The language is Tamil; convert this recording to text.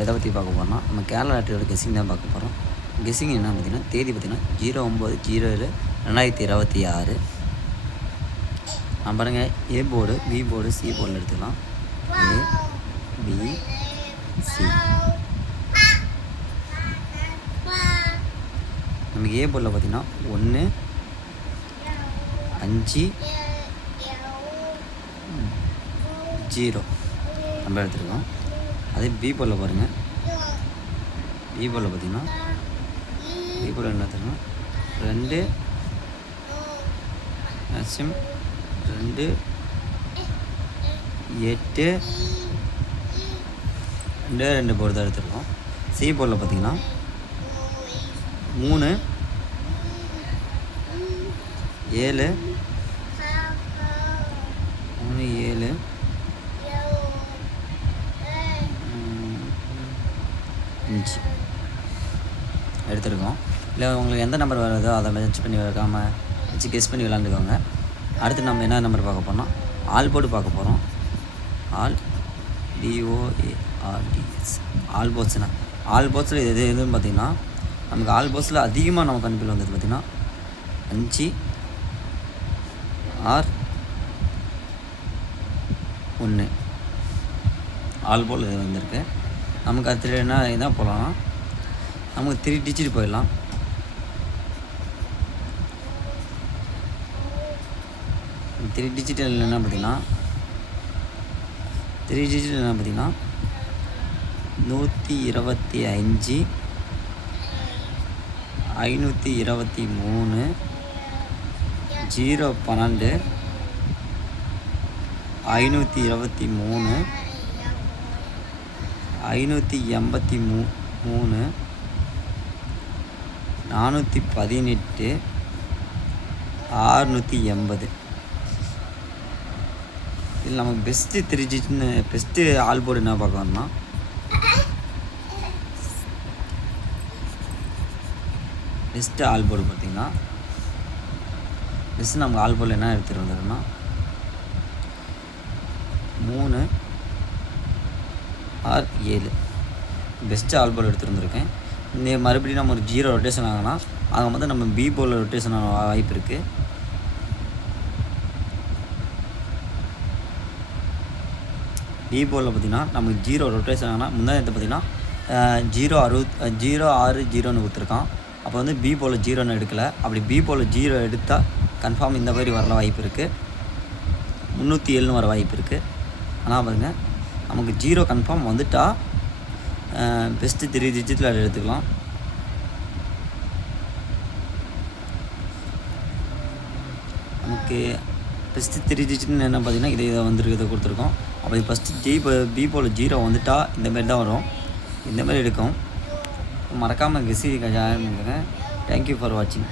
நம்ம எதை பற்றி பார்க்க போகிறோம்னா நம்ம கேரளா லாட்டரியோட கெஸ்ஸிங் தான் பார்க்க போகிறோம். கெஸ்ஸிங் என்ன பார்த்திங்கன்னா தேதி பார்த்திங்கன்னா 09/07/2026. பாருங்கள், A board, B board, C போர்டில் எடுத்துக்கலாம். A, B, C. நமக்கு ஏ போர்டில் பார்த்திங்கன்னா 1, 5, 0 நம்ம எடுத்துருக்கோம். அதே பி போர்டில் பாருங்கள், பி போர்டில் பார்த்திங்கன்னா பி போர்டில் என்ன எடுத்துருக்கோம், 2, மேக்ஸிமம் 2, 8, 2 போர்டு தான் எடுத்துருக்கோம். சி போர்டில் பார்த்திங்கன்னா 3, 7, 5 எடுத்துருக்கோம். இல்லை உங்களுக்கு எந்த நம்பர் வருதோ அதை மெச் பண்ணி வைக்காமல் வச்சு கெஸ் பண்ணி விளாண்டுக்கோங்க. அடுத்து நம்ம என்ன நம்பர் பார்க்க போகிறோம், ஆல் போர்டு பார்க்க போகிறோம். ஆல், DOARDS, ஆல் போர்ட்ஸ்னா ஆல் போர்ட்ஸில் எதுன்னு பார்த்திங்கன்னா நமக்கு ஆல் போர்ட்ஸில் அதிகமாக நம்ம கணிப்பில் வந்தது பார்த்திங்கன்னா 5, 6, 1 ஆல் போல் இது வந்திருக்கு. நமக்கு அடுத்த என்ன இதான் போகலாம்னா நமக்கு 3 டிஜிட் போயிடலாம். த்ரீ டிஜிட்டல் என்ன பார்த்திங்கன்னா 125, 523, 012, 523, 583, 418, 680. இதில் நமக்கு பெஸ்ட்டு 3 டிஜிட்னு பெஸ்ட்டு ஆல் போர்டு என்ன பார்க்கணும்னா பெஸ்ட்டு ஆல் போர்டு பார்த்திங்கன்னா பெஸ்ட்டு நமக்கு ஆல் போர்டில் என்ன எடுத்துகிட்டு வந்தோம்னா 3, 6, 7 பெஸ்ட்டு ஆல் போர்டு எடுத்துகிட்டு வந்திருக்கேன். இந்த மறுபடியும் நம்ம ஒரு 0 ரொட்டேஷன் ஆகனா ஆகும் போது நம்ம பி போர்டில் ரொட்டேஷன் ஆக வாய்ப்பு இருக்குது. பி போர்டில் பார்த்திங்கன்னா நமக்கு 0 ரொட்டேஷன் ஆனால் முன்னாடி பார்த்திங்கன்னா 060 கொடுத்துருக்கான். அப்போ வந்து பி போர்டில் 0ன்னு எடுக்கலை. அப்படி பி போர்டில் 0 எடுத்தால் கன்ஃபார்ம் இந்த மாதிரி வர வாய்ப்பு இருக்குது. 307 வர வாய்ப்பு இருக்குது. ஆனால் பாருங்கள், நமக்கு 0 கன்ஃபார்ம் வந்துட்டால் பெஸ்ட்டு 3 டிஜிட்டில் அதை எடுத்துக்கலாம். நமக்கு பெஸ்ட்டு 3 டிஜிட்னு என்ன பார்த்திங்கன்னா இதை இதை கொடுத்துருக்கோம். அப்படி ஃபஸ்ட்டு பி போல் 0 வந்துட்டால் இந்தமாரி தான் வரும். இந்தமாரி எடுக்கும். மறக்காமல் கெஸ்ஸி ஜாயின் பண்ணுங்கள். தேங்க்யூ ஃபார் வாட்சிங்.